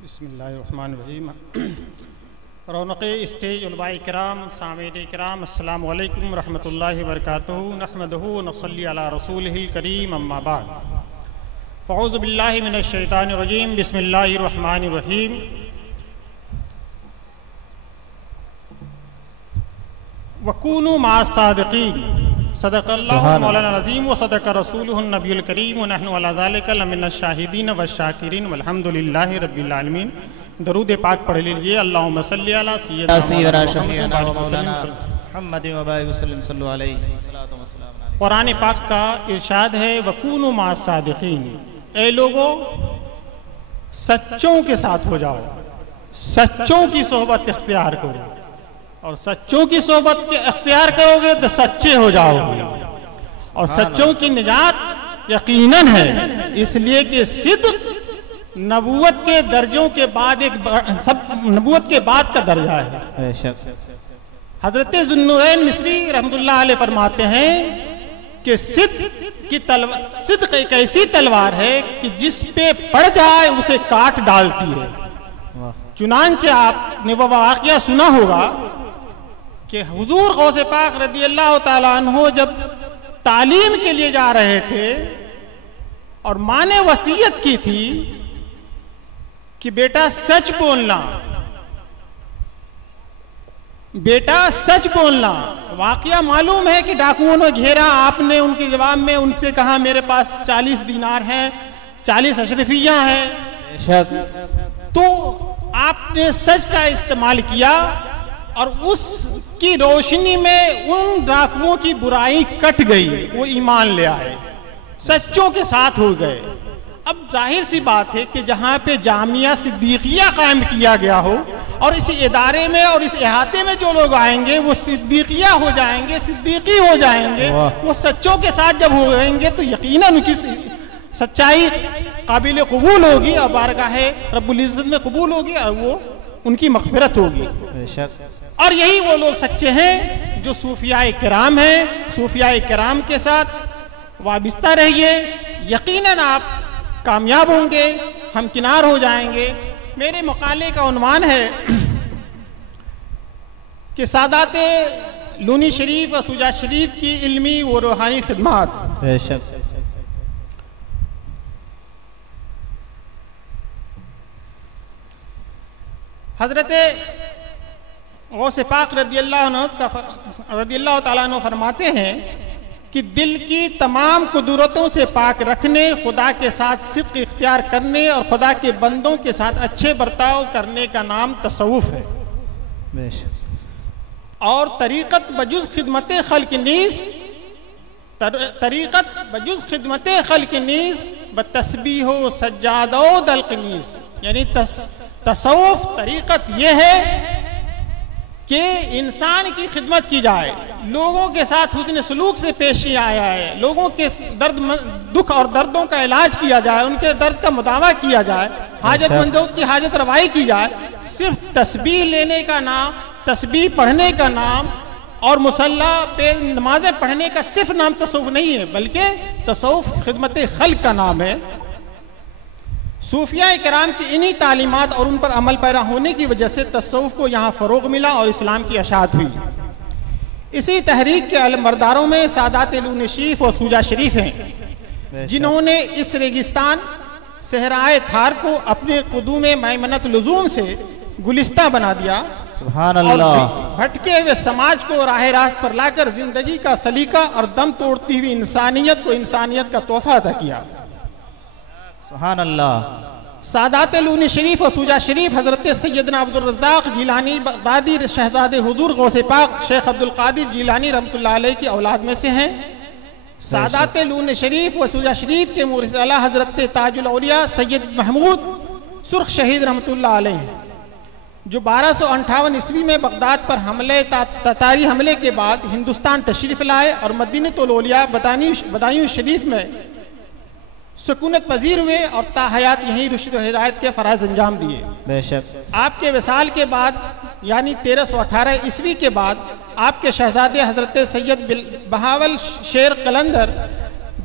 बिस्मिल्लाहिर्रहमानिर्रहीम। रौनक़ स्टेज उलमाए किराम, सामीन किराम, अस्सलामु अलैकुम रहमतुल्लाहि व बरकातुहू। नहमदुहू व नसल्ली अला रसूलिहिल करीम, अम्मा बाद। फ़अऊज़ु बिल्लाहि मिनश शैतानिर रजीम। बिस्मिल्लाहिर्रहमानिर्रहीम। वकूनू मअस सादिक़ीन। सदक़ल्लाहु मौलाना अज़ीम व सदक़ रसूलुहुन नबियुल करीम व नहनु अला ज़ालिका लमिनश शाहिदीन व शाकिरीन वल्हम्दुलिल्लाहि रब्बिल आलमीन। दरूद पाक पढ़ लीजिए। अल्लाहुम्मा सल्लि अला सय्यिदिना मुहम्मद व बारिक वसल्लम सल्लल्लाहु अलैहि वसल्लम। कुरान पाक का इरशाद है, वकूनू मअस सादिक़ीन। ए लोगों, सच्चों के साथ हो जाओ, सच्चों की सोहबत इख्तियार करो, और सच्चों की सोहबत के अख्तियार करोगे तो सच्चे हो जाओगे। और सच्चों की निजात यकीनन है, इसलिए कि सिद्क़ नबूवत के दर्जों के बाद नबूवत के बाद का दर्जा है। हजरत ज़ुन्नुरैन मिस्री रहमतुल्लाह अलैह फरमाते हैं कि सिद्क़ एक ऐसी तलवार है कि जिस पे पड़ जाए उसे काट डालती है। चुनांचे आपने वो वाक़या सुना होगा कि हुजूर गौसे पाक रज़ियल्लाहु ताला अन्हु जब तालीम के लिए जा रहे थे और माँ ने वसीयत की थी कि बेटा सच बोलना, बेटा सच बोलना। वाकया मालूम है कि डाकुओं ने घेरा, आपने उनके जवाब में उनसे कहा मेरे पास 40 दीनार हैं, 40 अशरफियाँ हैं। तो आपने सच का इस्तेमाल किया और उसकी रोशनी में उन डाकुओं की बुराई कट गई, वो ईमान ले आए, सच्चों के साथ हो गए। अब जाहिर सी बात है कि जहाँ पे जामिया सिद्दीकिया कायम किया गया हो और इस इदारे में और इस इहाते में जो लोग आएंगे वो सिद्दीकिया हो जाएंगे, सिद्दीकी हो जाएंगे। वो सच्चों के साथ जब हो जाएंगे तो यकीनन उनकी सच्चाई काबिल कबूल होगी और बारगाह रब्बुल इज़्ज़त में कबूल होगी और वो उनकी मग़फ़िरत होगी। और यही वो लोग सच्चे हैं जो सूफियाए किराम हैं। सूफियाए किराम के साथ वाबिस्ता रहिए, यकीनन आप कामयाब होंगे, हमकिनार हो जाएंगे। मेरे मकाले का उन्वान है कि सादाते लूनी शरीफ और सुजा शरीफ की इल्मी व रूहानी खिदमत। हजरत गौसे पाक रज़ियल्लाहु ताला अन्हु फरमाते हैं कि दिल की तमाम कुदरतों से पाक रखने, खुदा के साथ सिद्क़ इख्तियार करने और खुदा के बंदों के साथ अच्छे बर्ताव करने का नाम तसव्वुफ़ है। और तरीक़त बजुज़ खिदमत खल्क़ नीस, तरीक़त बजुज़ खिदमत खल्क़ नीस बतस्बीह सज्जादो दल्क़ नीस। यानी तसव्वुफ़ तरीक़त यह है कि इंसान की खिदमत की जाए, लोगों के साथ हुस्न सलूक से पेश आया है, लोगों के दुख और दर्दों का इलाज किया जाए, उनके दर्द का मुदावा किया जाए, हाजतमंदों की हाजत रवाई की जाए। सिर्फ तस्बीह लेने का नाम, तस्बीह पढ़ने का नाम और मुसल्ला पे नमाजें पढ़ने का सिर्फ नाम तसव्वुफ़ नहीं है, बल्कि तसव्वुफ़ खिदमत खल्क़ का नाम है। सूफिया किराम की इन्हीं तालीमात और उन पर अमल पैरा होने की वजह से तसव्वुफ़ को यहाँ फ़रोग़ मिला और इस्लाम की अशात हुई। इसी तहरीक के अलमबरदारों में सादात लून शरीफ और सूजा शरीफ हैं, जिन्होंने इस रेगिस्तान सहराए थार को अपने क़ुदूम मैमनत लुज़ूम से गुलिस्ता बना दिया। सुभान अल्लाह। भटके हुए समाज को राह रास्त पर लाकर जिंदगी का सलीका और दम तोड़ती हुई इंसानियत को इंसानियत का तोहफा अता किया। सुभान अल्लाह। सादात लूनी शरीफ और सूजा शरीफ हजरत सैयदना अब्दुल रज़्ज़ाक़ जिलानी बगदादी शहजादे हुजूर गौसे पाक शेख अब्दुल क़ादिर जिलानी रहमतुल्लाह अलैह की औलाद में से हैं। सादात लून शरीफ व सूजा शरीफ के मुरिद आला हजरत ताजुल औलिया सैयद महमूद सुर्ख शहीद रहमतुल्लाह अलैह हैं, जो 1258 ईस्वी में बगदाद पर ततारी हमले के बाद हिंदुस्तान तशरीफ़ लाए और मदीनतुल औलिया बदायूं शरीफ में सुकूनत पजीर हुए और ताहयात यही रुश्द व हिदायत के फ़राइज़ अंजाम दिए। बेशक आपके विसाल के बाद यानी 1318 ईस्वी के बाद आपके शहजादे हजरत सैयद बहावल शेर कलंदर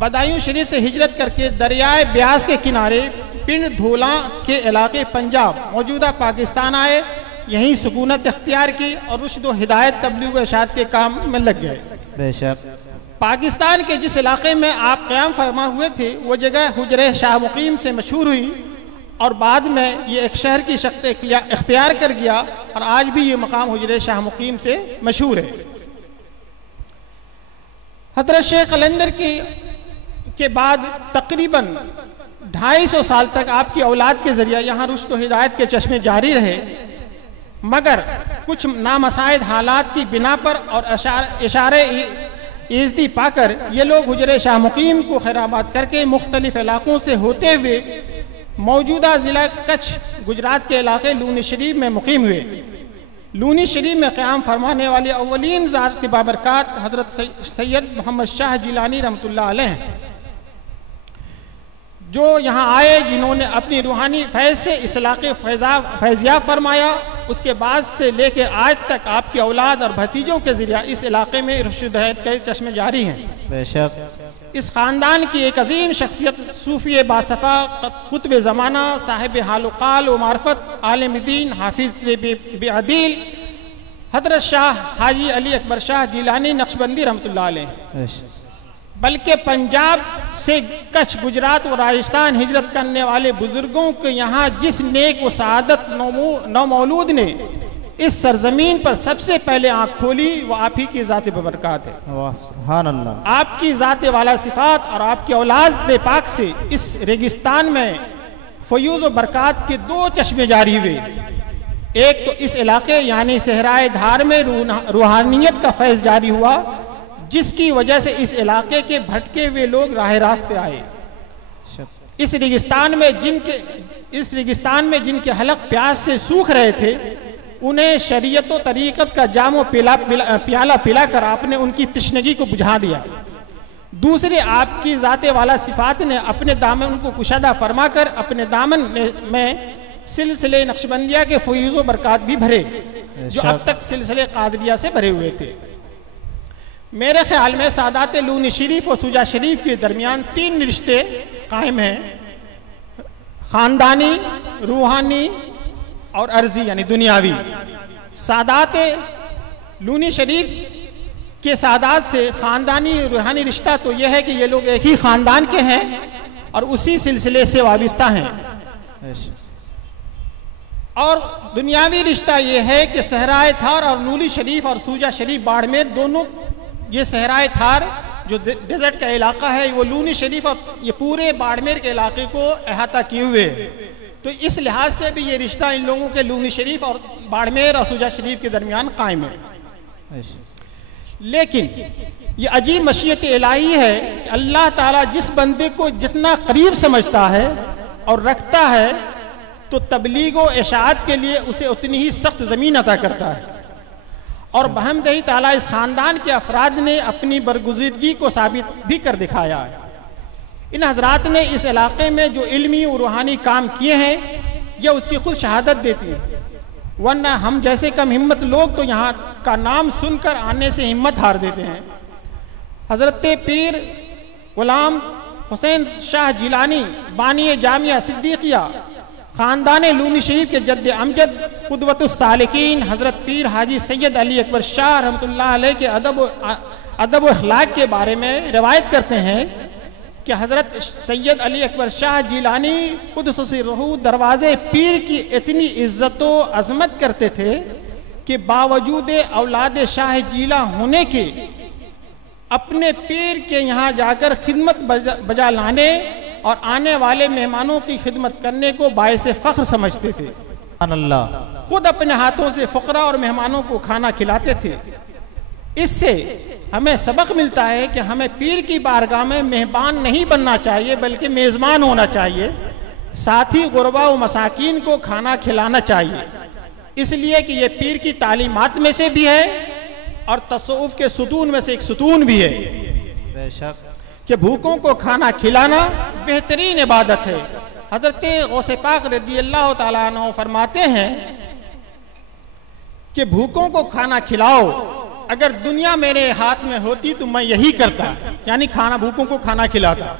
बदायूं शरीफ से हिजरत करके दरियाए ब्यास के किनारे पिंड धोला के इलाके पंजाब मौजूदा पाकिस्तान आए, यहीं सुकूनत इख्तियार की और रुश्द व हिदायत तबलीग व इरशाद के काम में लग गए। बेशक पाकिस्तान के जिस इलाके में आप क़याम फरमा हुए थे वो जगह हुजरे शाह मुकीम से मशहूर हुई और बाद में ये एक शहर की शक्ल इख्तियार कर गया और आज भी ये मकाम हुजरे शाह मुकीम से मशहूर है। हज़रत शेख कलंदर के बाद तकरीबन 250 साल तक आपकी औलाद के जरिए यहाँ रुश्द व हिदायत के चश्मे जारी रहे, मगर कुछ नामसाइद हालात की बिना पर और इशारे इज़्ज़ती पाकर ये लोग हुजरे शाह मुकीम को खैराबाद करके मुख्तलिफ इलाकों से होते हुए मौजूदा ज़िला कच्छ गुजरात के इलाके लूनी शरीफ में मुकीम हुए। लूनी शरीफ में क़याम फरमाने वाले अव्वलीन ज़ात बाबरकात हज़रत सैयद मोहम्मद शाह जिलानी रहमतुल्लाह अलैह, जो यहाँ आए, जिन्होंने अपनी रूहानी फैज़ से इस इलाके फैज़याब फरमाया। उसके बाद से लेकर आज तक आपकी औलाद और भतीजों के ज़रिए इस इलाके में रुश्द हिदायत के चश्मे जारी हैं। बेशक इस ख़ानदान की एक अजीम शख्सियत सूफ़ी बासफ़ा कुतुब ज़माना साहिब हालुकाल व मार्फत आलिम दीन हाफिज़ बेअदील हज़रत शाह हाजी अली अकबर शाह जिलानी नक्शबंदी रहमतुल्लाह अलैह, बल्कि पंजाब से कच्छ गुजरात व राजस्थान हिजरत करने वाले बुजुर्गों के यहाँ जिस नेक व सआदत नौमौलूद ने इस सरजमीन पर सबसे पहले आँख खोली वो आप ही की ज़ात बबरकात है। सुभान अल्लाह। आपकी ज़ात वाला सिफात और आपकी औलाद पाक से इस रेगिस्तान में फयूज़ व बरक़ात के 2 चश्मे जारी हुए। एक तो इस इलाके यानी सहराए धार में रूहानियत का फैज़ जारी हुआ, जिसकी वजह से इस इलाके के भटके हुए लोग राह रास्त पे आए। इस रेगिस्तान में जिनके हलक प्यास से सूख रहे थे, उन्हें शरीयत व तरीक़त का जाम प्याला पिलाकर आपने उनकी तश्नगी को बुझा दिया। दूसरे आपकी ज़ाते वाला सिफात ने अपने दामन को कुशादा फरमाकर अपने दामन में सिलसिले नक्शबंदिया के फयूज़ व बरक़ात भी भरे, जो अब तक सिलसिले कादरिया से भरे हुए थे। मेरे ख्याल में सादात लूनी शरीफ और सुजा शरीफ के दरमियान 3 रिश्ते कायम हैं, ख़ानदानी, रूहानी और अर्जी यानी दुनियावी। सादात लूनी शरीफ के सादात से ख़ानदानी रूहानी रिश्ता तो यह है कि ये लोग एक ही ख़ानदान के हैं और उसी सिलसिले से वाबिस्ता हैं, और दुनियावी रिश्ता यह है कि सहराए थार और लूनी शरीफ और सूजा शरीफ बाड़मेर दोनों, ये सहराए थार जो डेजर्ट का इलाका है वो लूनी शरीफ और ये पूरे बाड़मेर के इलाके को अहाता किए हुए है। तो इस लिहाज से भी ये रिश्ता इन लोगों के लूनी शरीफ और बाड़मेर और सूजा शरीफ के दरमियान कायम है। लेकिन ये अजीब मशीयत इलाही है कि अल्लाह ताला जिस बंदे को जितना करीब समझता है और रखता है तो तबलीग व इशाअत के लिए उसे उतनी ही सख्त ज़मीन अता करता है। और बहमदही ताला इस ख़ानदान के अफराद ने अपनी बरगुज़िदगी को साबित भी कर दिखाया है। इन हजरात ने इस इलाके में जो इल्मी और रूहानी काम किए हैं यह उसकी खुद शहादत देती है, वरना हम जैसे कम हिम्मत लोग तो यहाँ का नाम सुनकर आने से हिम्मत हार देते हैं। हज़रत पीर गुलाम हुसैन शाह जिलानी बानी जामिया सिद्दीकिया ख़ानदान लूनी शरीफ के जद्द अमजद क़ुदवतुस सालिकीन हज़रत पीर हाजी सैयद अली अकबर शाह रहमतुल्लाह अलैह के अदब व अखलाक के बारे में रिवायत करते हैं कि हज़रत सैयद अली अकबर शाह जिलानी क़ुद्दस रूह दरवाज़े पीर की इतनी इज़्ज़त व अज़मत करते थे कि बावजूद औलाद शाह जिला होने के अपने पीर के यहाँ जाकर खिदमत बजा लाने और आने वाले मेहमानों की खिदमत करने को बायसे फ़ख्र समझते थे। अल्लाह खुद अपने हाथों से फ़ुकरा और मेहमानों को खाना खिलाते थे। इससे हमें सबक मिलता है कि हमें पीर की बारगाह में मेहमान नहीं बनना चाहिए बल्कि मेज़बान होना चाहिए, साथ ही गुरबा व मसाकीन को खाना खिलाना चाहिए, इसलिए कि ये पीर की तालीमात में से भी है और तसव्वुफ़ के सुतून में से एक सुतून भी है। बेशक कि भूखों को खाना खिलाना बेहतरीन इबादत है। हज़रत गौसे पाक रज़ियल्लाहु ताला अन्हु फरमाते हैं कि भूखों को खाना खिलाओ, अगर दुनिया मेरे हाथ में होती तो मैं यही करता, यानी खाना भूखों को खाना खिलाता।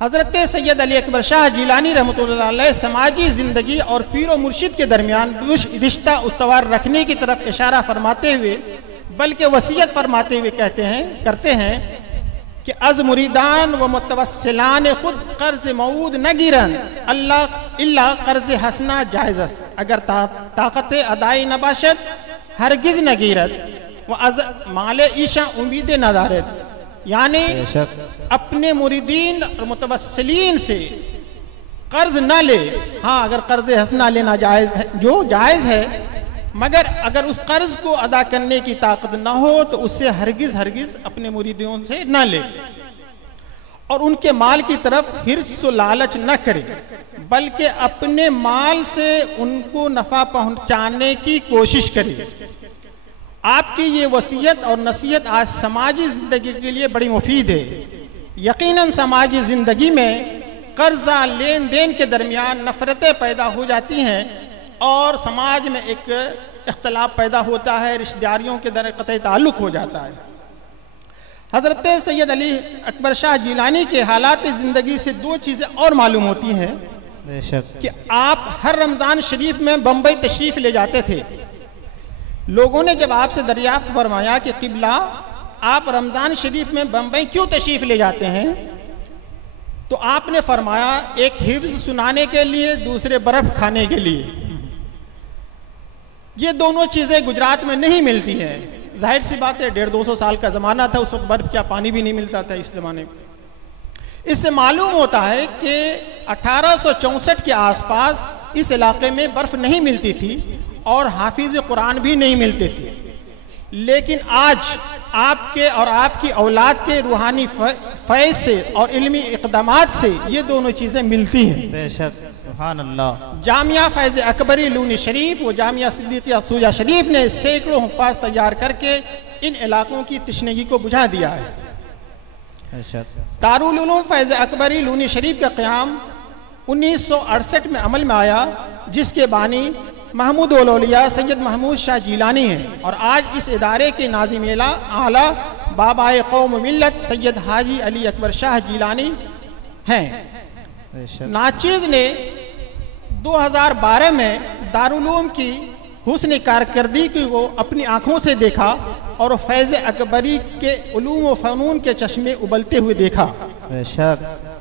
हज़रत सैयद अली अकबर शाह जीलानी रहमतुल्लाह अलैह समाजी ज़िंदगी और पीर व मुर्शिद के दरमियान रिश्ता उस्तवार रखने की तरफ इशारा फरमाते हुए, बल्कि वसीयत फरमाते हुए करते हैं कि अज मुरीदान व मुतवस्सिलान खुद कर्ज मऊद न गिरन अल्लाह इल्ला कर्ज हसना जायज़, अगर ताकत अदाई न बाशद हरगिज न गिरत व अज माले ईशा उम्मीद न दारत। यानी अपने मुरीदीन और मुतवस्सिलीन से कर्ज न ले। हाँ, अगर कर्ज हसना लेना जायज़ है, जो जायज़ है, मगर अगर उस कर्ज को अदा करने की ताकत ना हो तो उससे हरगिज अपने मुरीदों से न ले और उनके माल की तरफ हिर्स व लालच न करे, बल्कि अपने माल से उनको नफा पहुंचाने की कोशिश करे। आपकी ये वसीयत और नसीहत आज समाजी जिंदगी के लिए बड़ी मुफीद है। यकीनन समाजी जिंदगी में कर्जा लेन देन के दरमियान नफरतें पैदा हो जाती हैं और समाज में एक इख्तलाफ पैदा होता है, रिश्तेदारियों के दर क़तई ताल्लुक़ हो जाता है। हज़रत सैयद अली अकबर शाह जीलानी के हालात ज़िंदगी से दो चीज़ें और मालूम होती हैं कि आप हर रमज़ान शरीफ में बम्बई तशरीफ़ ले जाते थे। लोगों ने जब आपसे दरियाफ्त फरमाया कि क़िबला आप रमज़ान शरीफ में बम्बई क्यों तशरीफ़ ले जाते हैं, तो आपने फरमाया एक हिफ्ज़ सुनाने के लिए, दूसरे बर्फ़ खाने के लिए। ये दोनों चीज़ें गुजरात में नहीं मिलती हैं। जाहिर सी बात है, 150-200 साल का ज़माना था, उस वक्त बर्फ़ क्या पानी भी नहीं मिलता था इस ज़माने में। इससे मालूम होता है कि 1864 के आसपास इस इलाके में बर्फ़ नहीं मिलती थी और हाफिज़ कुरान भी नहीं मिलते थे। लेकिन आज आपके और आपकी औलाद के रूहानी फैज़ से और इल्मी इक़दामात से ये दोनों चीज़ें मिलती हैं। बेशक, सुभान अल्लाह। जामिया फैज़ अकबरी लूनी शरीफ व जामिया सिद्दीक़िया सूजा शरीफ ने सैकड़ों हुफ़ाज़ तैयार करके इन इलाकों की तशनगी को बुझा दिया है। दारुल उलूम फैज़ अकबरी लूनी शरीफ का क़याम 1968 में अमल में आया, जिसके बानी महमूद उल औलिया सैयद महमूद शाह जीलानी हैं और आज इस इदारे के नाज़िम आला बाबाए कौम मिल्लत सैयद हाजी अली अकबर शाह जीलानी हैं। नाचीज़ ने 2012 में दारुल उलूम की हुस्न कारकर्दगी की वो अपनी आँखों से देखा और फैज़ अकबरी के उलूम व फ़नून के चश्मे उबलते हुए देखा।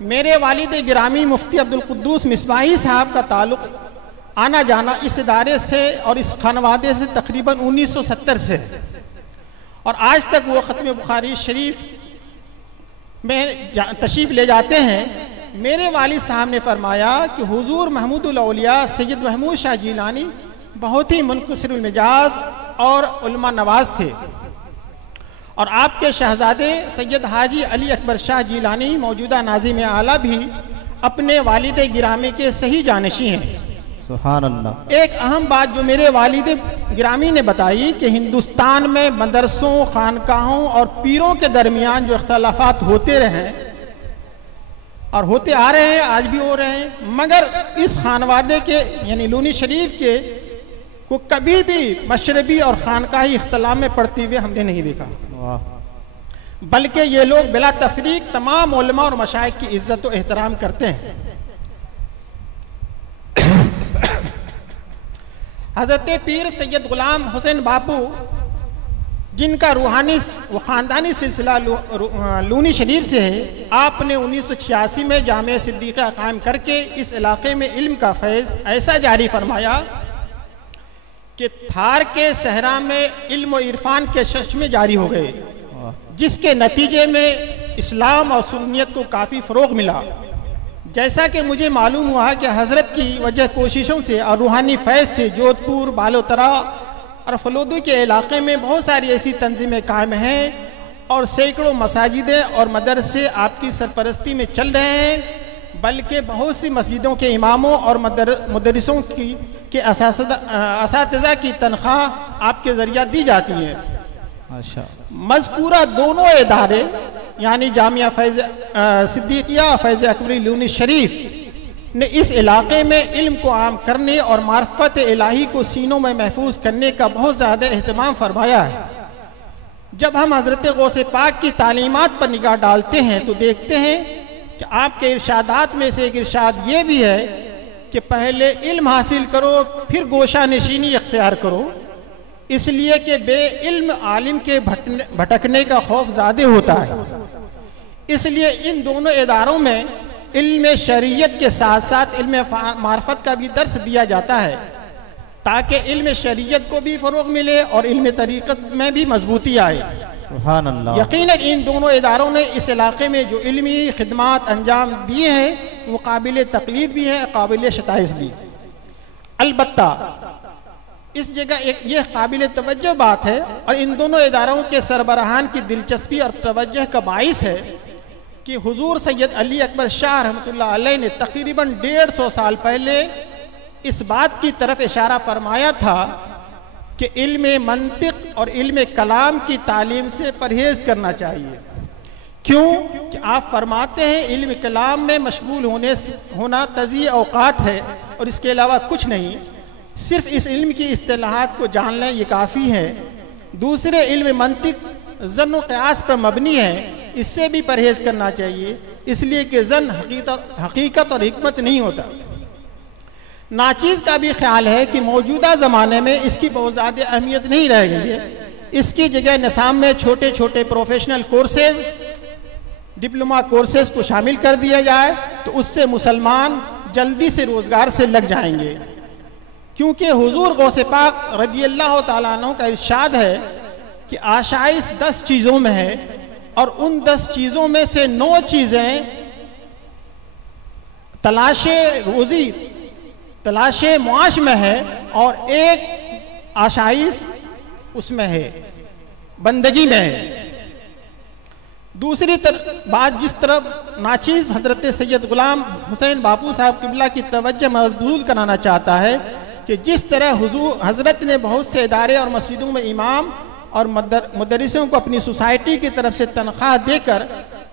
मेरे वालिद गिरामी मुफ्ती अब्दुल कुद्दूस मिसबाही साहब का ताल्लुक़ आना जाना इस इदारे से और इस खानवादे से तकरीबन 1970 से और आज तक वो ख़त्म बुखारी शरीफ में तशरीफ़ ले जाते हैं। मेरे वालिद साहब ने फरमाया कि हुजूर महमूदुल औलिया सैयद महमूद शाह जीलानी बहुत ही मुनकसिरुल मिजाज और उलमा नवाज थे और आपके शहजादे सैयद हाजी अली अकबर शाह जीलानी मौजूदा नाज़िम आला भी अपने वालिद गिरामी के सही जानशी हैं। सुभान अल्लाह। एक अहम बात जो मेरे वालिद गिरामी ने बताई कि हिंदुस्तान में मदरसों, खानकाहों और पीरों के दरमियान जो इख्तलाफात होते रहे और होते आ रहे हैं, आज भी हो रहे हैं, मगर इस खानवादे के यानी लूनी शरीफ के को कभी भी मशरबी और खानकाही इख्तलाफ में पड़ते हुए हमने नहीं देखा, बल्कि ये लोग बिला तफरीक तमाम उलमा और मशाइख की इज्जत और एहतराम करते हैं। हज़रत पीर सैयद गुलाम हुसैन बापू, जिनका रूहानी व ख़ानदानी सिलसिला लूनी शरीफ से है, आपने 1986 में जामिया सिद्दीक़ा कायम करके इस इलाके में इल्म का फैज़ ऐसा जारी फरमाया कि थार के सहरा में इल्म व इरफान के चश्मे जारी हो गए, जिसके नतीजे में इस्लाम और सुन्नियत को काफ़ी फ़रोग़ मिला। जैसा कि मुझे मालूम हुआ कि हज़रत की वजह कोशिशों से और रूहानी फैज़ से जोधपुर, बालोतरा और फलोदी के इलाके में बहुत सारी ऐसी तंजीमें कायम हैं और सैकड़ों मसाजिदें और मदरसे आपकी सरपरस्ती में चल रहे हैं, बल्कि बहुत सी मस्जिदों के इमामों और मुदर्रिसों के असातिज़ा की तनख्वाह आपके ज़रिया दी जाती है। मज़कूरा दोनों इदारे यानी जामिया फैज़ सिद्दीक़िया फैज़ अकबरी लूनी शरीफ ने इस इलाके में इल्म को आम करने और मार्फत इलाही को सीनों में महफूज करने का बहुत ज़्यादा अहतमाम फरमाया है। जब हम हज़रत गौसे पाक की तालीमात पर निगाह डालते हैं तो देखते हैं कि आपके इरशादात में से एक इरशाद ये भी है कि पहले इल्म हासिल करो फिर गोशा नशीनी इख्तियार करो, इसलिए कि बेइल्म आलिम के भटकने का खौफ ज़्यादा होता है। इसलिए इन दोनों इदारों में इल्म शरीयत के साथ साथ इल्म मार्फत का भी दर्स दिया जाता है, ताकि इल्म शरीयत को भी फ़रोग़ मिले और इल्म तरीक़त में भी मजबूती आए। सुभान अल्लाह। यकीनन इन दोनों इदारों ने इस इलाके में जो इल्मी खिदमात अंजाम दिए हैं वो काबिल तक़लीद भी हैं, काबिल शताइश भी। अलबत्ता इस जगह एक ये काबिल तवज्जो बात है और इन दोनों इदारों के सरबराहान की दिलचस्पी और तवज्जो का बाइस है कि हुजूर सैयद अली अकबर शाह रहमतुल्लाह अलैह ने तकरीबन 150 साल पहले इस बात की तरफ इशारा फरमाया था कि इल्म मंतिक और इल्म कलाम की तालीम से परहेज करना चाहिए। क्यों कि आप फरमाते हैं इल्म कलाम में मशगूल होना तज़ीय औकात है और इसके अलावा कुछ नहीं, सिर्फ इस इल्म की इस्तिलाहात को जान लें ये काफ़ी है। दूसरे इल्म मंतिक ज़न्न क़यास पर मबनी है, इससे भी परहेज करना चाहिए, इसलिए कि ज़न हकीकत और हिकमत नहीं होता। नाचीज़ का भी ख्याल है कि मौजूदा ज़माने में इसकी बहुत ज़्यादा अहमियत नहीं रह गई है। इसकी जगह निसाब में छोटे छोटे प्रोफेशनल कोर्सेज, डिप्लोमा कोर्सेज को शामिल कर दिया जाए तो उससे मुसलमान जल्दी से रोज़गार से लग जाएंगे। क्योंकि हुजूर गौसे पाक रज़ियल्लाहु ताला अन्हु का इरशाद है कि आशाइश 10 चीज़ों में है और उन 10 चीज़ों में से 9 चीज़ें तलाशे रोज़ी, तलाशे मुआश में है और एक आशाइश उसमें है, बंदगी में है। दूसरी बात जिस तरफ नाचीज़ हज़रत सैयद गुलाम हुसैन बापू साहब क़िबला की तवज्जो मबज़ूल कराना चाहता है कि जिस तरह हुजूर हज़रत ने बहुत से इदारे और मस्जिदों में इमाम और मुदर्रिसों को अपनी सोसाइटी की तरफ से तनख्वाह देकर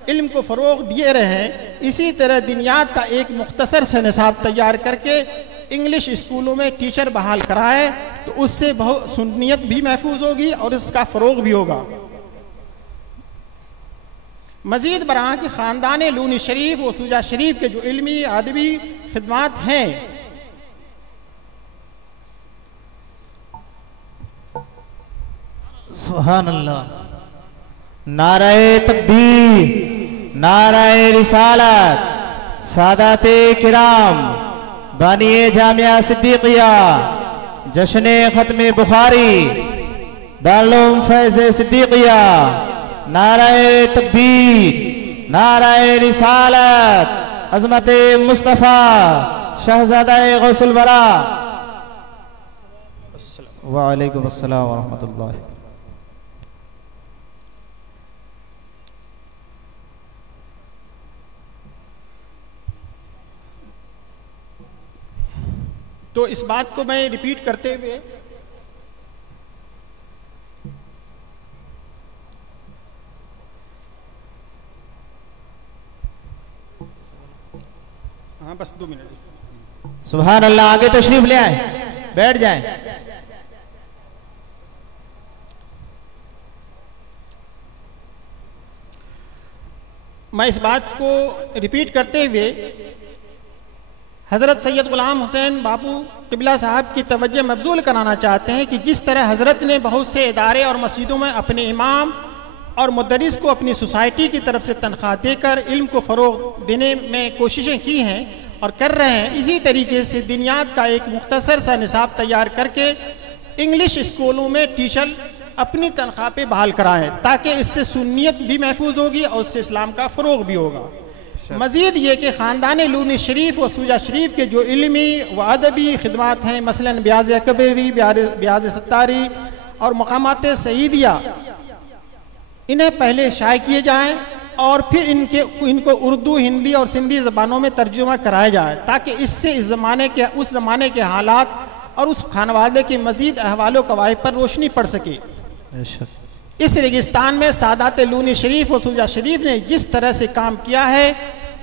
इल्म को फ़रोग़ दिए रहे हैं, इसी तरह दिनियात का एक मुख्तसर से निसाब तैयार करके इंग्लिश स्कूलों में टीचर बहाल कराएं तो उससे बहुत सुन्नियत भी महफूज होगी और इसका फ़रोग़ भी होगा। मज़ीद बरां कि ख़ानदान लूनी शरीफ व सूजा शरीफ के जो इल्मी अदबी खिदमात हैं, सुभान अल्लाह। नाराए तकबीर, नाराए रिसालत, सादाते किराम, बानिए जामिया सिद्दीकिया, जश्ने खत्मे बुखारी, दारुल फैज़ सिद्दीकिया, नाराए तकबीर, नाराए रिसालत, अज़मत मुस्तफ़ा शहज़ादा गौसुल वरा। वालेकुम अस्सलाम व रहमतुल्लाह। तो इस बात को मैं रिपीट करते हुए हाँ बस 2 मिनट। सुभान अल्लाह। आगे तशरीफ ले आए, बैठ जाएं। मैं इस बात को रिपीट करते हुए हज़रत सैयद गुलाम हुसैन बापू क़िबला साहब की तवज्जो मबज़ूल कराना चाहते हैं कि जिस तरह हज़रत ने बहुत से इदारे और मस्जिदों में अपने इमाम और मुदर्रिस को अपनी सोसाइटी की तरफ से तनख्वाह देकर इल्म को फ़रोग़ देने में कोशिशें की हैं और कर रहे हैं, इसी तरीके से दिनियात का एक मुख्तसर सा निसाब तैयार करके इंग्लिश स्कूलों में टीचर अपनी तनख्वाह पे बहाल कराएं ताकि इससे सुन्नियत भी महफूज होगी और उससे इस्लाम का फ़रोग़ भी होगा। मज़ीद ये कि ख़ानदान लूनी शरीफ व सूजा शरीफ के जो इल्मी व अदबी खिदमात हैं, मसलन ब्याज अकबरी, ब्याज सत्तारी और मकामात सईदिया, इन्हें पहले शाये किए जाएँ और फिर इनको उर्दू, हिंदी और सिंधी ज़बानों में तर्जुमा कराया जाए ताकि इससे उस ज़माने के हालात और उस खानवादे के मज़ीद अहवाल कवायद पर रोशनी पड़ सके। इस रेगिस्तान में सादात लूनी शरीफ और सूजा शरीफ ने जिस तरह से काम किया है,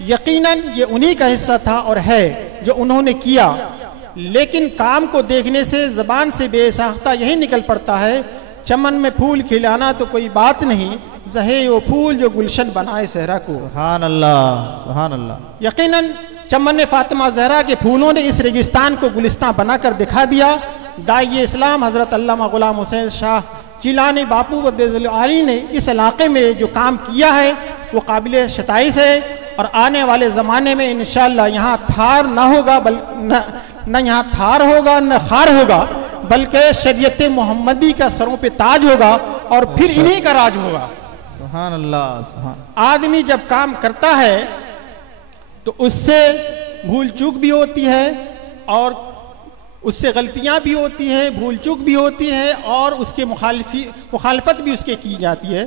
यकीनन ये उन्हीं का हिस्सा था और है जो उन्होंने किया, लेकिन काम को देखने से ज़बान से बेसाख्ता यही निकल पड़ता है, चमन में फूल खिलाना तो कोई बात नहीं, जहे वो फूल जो गुलशन बनाए सहरा को। सुभान अल्लाह, सुभान अल्लाह। यकीनन चमन फातिमा जहरा के फूलों ने इस रेगिस्तान को गुलिस्तान बनाकर दिखा दिया। दाई इस्लाम हज़रत अल्लामा गुलाम हुसैन शाह जिलानी बापू आली ने इस इलाके में जो काम किया है वो काबिल शताइश है, और आने वाले ज़माने में इंशाअल्लाह यहाँ थार ना होगा, न यहाँ थार होगा न खार होगा, बल्कि शरीयत मोहम्मदी का सरों पे ताज होगा और फिर इन्हीं का राज होगा। सुभान अल्लाह, सुभान। आदमी जब काम करता है तो उससे भूल चूक भी होती है और उससे गलतियां भी होती हैं, भूल चूक भी होती है और उसके मुखालफत भी उसके की जाती है।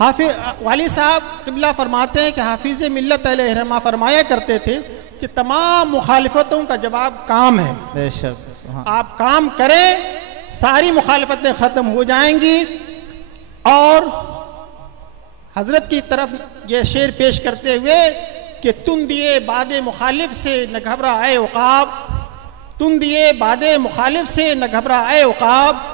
हाफिज वाली साहब क़िबला फरमाते हैं कि हाफिज मिल्लत अहले रहमा फरमाया करते थे कि तमाम मुखालफतों का जवाब काम है। बेशक आप काम करें, सारी मुखालफतें ख़त्म हो जाएंगी। और हजरत की तरफ ये शेर पेश करते हुए कि तुम दिए बादे मुखालिफ से न घबराए उकाब, तुम दिए बादे मुखालिफ से न घबराए उकाब,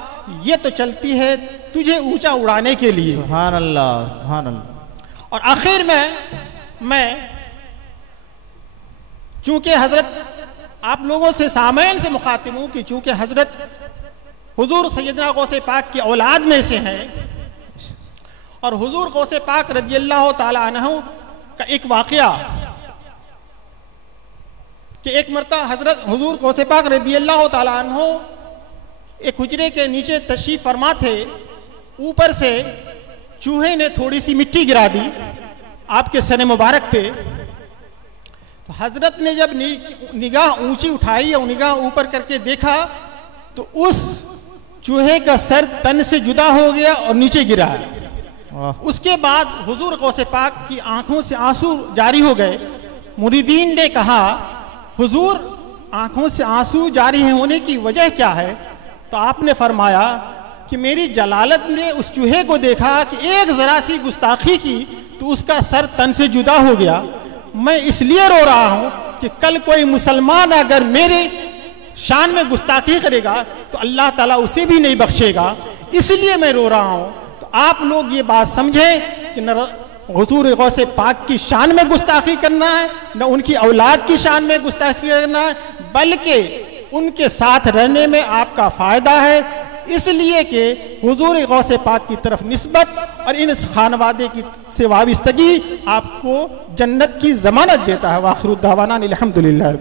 ये तो चलती है तुझे ऊंचा उड़ाने के लिए। सुभान अल्लाह, सुभान अल्लाह। और आखिर में मैं चूंकि हजरत आप लोगों से सामईन से मुखातिब हूं कि चूंकि हजरत हुजूर सैयदना गौसे पाक की औलाद में से हैं और हुजूर गौसे पाक रज़ियल्लाहु ताला अन्हु का एक वाक़या कि एक मरतबा हजरत हुजूर गौसे पाक रज़ियल्लाहु ताला अन्हु एक हुजरे के नीचे तशरीफ फरमा थे। ऊपर से चूहे ने थोड़ी सी मिट्टी गिरा दी आपके सर मुबारक पे। तो हजरत ने जब निगाह ऊंची उठाई और निगाह ऊपर करके देखा तो उस चूहे का सर तन से जुदा हो गया और नीचे गिरा है। उसके बाद हुजूर गौसे पाक की आंखों से आंसू जारी हो गए। मुरीदीन ने कहा, हुजूर आंखों से आंसू जारी होने की वजह क्या है? तो आपने फरमाया कि मेरी जलालत ने उस चूहे को देखा कि एक जरा सी गुस्ताखी की तो उसका सर तन से जुदा हो गया। मैं इसलिए रो रहा हूं कि कल कोई मुसलमान अगर मेरे शान में गुस्ताखी करेगा तो अल्लाह ताला उसे भी नहीं बख्शेगा, इसलिए मैं रो रहा हूं। तो आप लोग ये बात समझें कि न हुजूर गौसे पाक की शान में गुस्ताखी करना है, न उनकी औलाद की शान में गुस्ताखी करना है, बल्कि उनके साथ रहने में आपका फायदा है। इसलिए कि हुजूर गौसे पाक की तरफ निस्बत और इन खानवादे की से वाबस्तगी आपको जन्नत की जमानत देता है। वाखिर दावाना अल्हम्दुलिल्लाह।